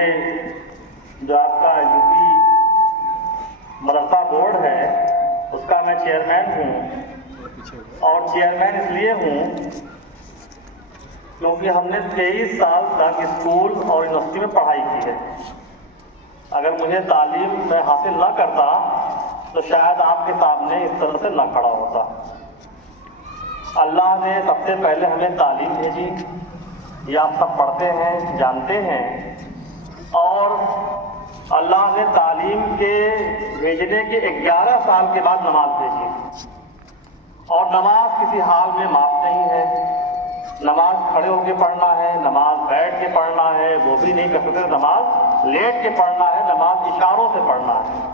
मैं जो आपका यूपी मदरसा बोर्ड है उसका मैं चेयरमैन हूँ, और चेयरमैन इसलिए हूँ क्योंकि हमने 23 साल तक स्कूल और यूनिवर्सिटी में पढ़ाई की है। अगर मुझे तालीम मैं हासिल ना करता तो शायद आपके सामने इस तरह से ना खड़ा होता। अल्लाह ने सबसे पहले हमें तालीम भेजी, ये आप सब पढ़ते हैं, जानते हैं। और अल्लाह ने तालीम के भेजने के 11 साल के बाद नमाज भेजी, और नमाज किसी हाल में माफ नहीं है। नमाज खड़े होकर पढ़ना है, नमाज बैठ के पढ़ना है, वो भी नहीं कर सकते, नमाज लेट के पढ़ना है, नमाज इशारों से पढ़ना है।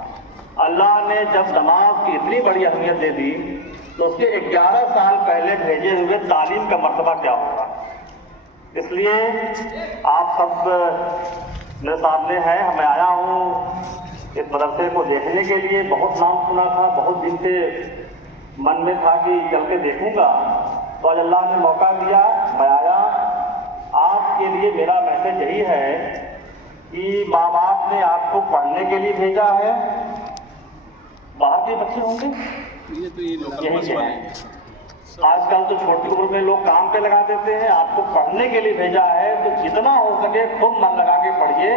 अल्लाह ने जब नमाज की इतनी बड़ी अहमियत दे दी तो उसके 11 साल पहले भेजे हुए तालीम का मर्तबा क्या होगा। इसलिए आप सब मेरे सामने हैं, मैं आया हूँ इस मदरसे को देखने के लिए। बहुत नाम सुना था, बहुत दिन से मन में था कि चल के देखूंगा, तो आज अल्लाह ने मौका दिया, मैं आया। आपके लिए मेरा मैसेज यही है कि माँ बाप ने आपको पढ़ने के लिए भेजा है। बाहर के बच्चे होंगे, यही के हैं। आजकल तो छोटी उम्र में लोग काम पे लगा देते हैं, आपको पढ़ने के लिए भेजा है, तो जितना हो सके खूब मन लगा के पढ़िए।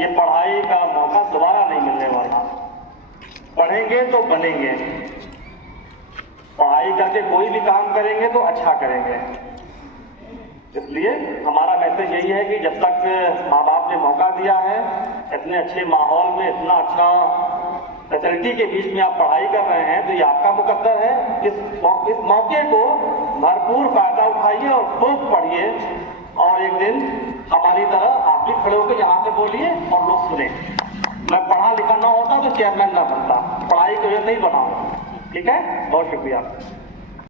ये पढ़ाई का मौका दोबारा नहीं मिलने वाला। पढ़ेंगे तो बनेंगे, पढ़ाई करके कोई भी काम करेंगे तो अच्छा करेंगे। इसलिए हमारा मैसेज यही है कि जब तक माँ बाप ने मौका दिया है, इतने अच्छे माहौल में, इतना अच्छा फैसिलिटी के बीच में आप पढ़ाई कर रहे हैं, तो ये आपका मुकद्दर है। इस मौके को भरपूर फायदा उठाइए और खूब पढ़िए, और एक दिन हमारी तरह आप भी खड़े होकर यहाँ से बोलिए और लोग सुने। मैं पढ़ा लिखा ना होता तो चेयरमैन ना बनता, पढ़ाई की वजह से ही बना। ठीक है, बहुत शुक्रिया।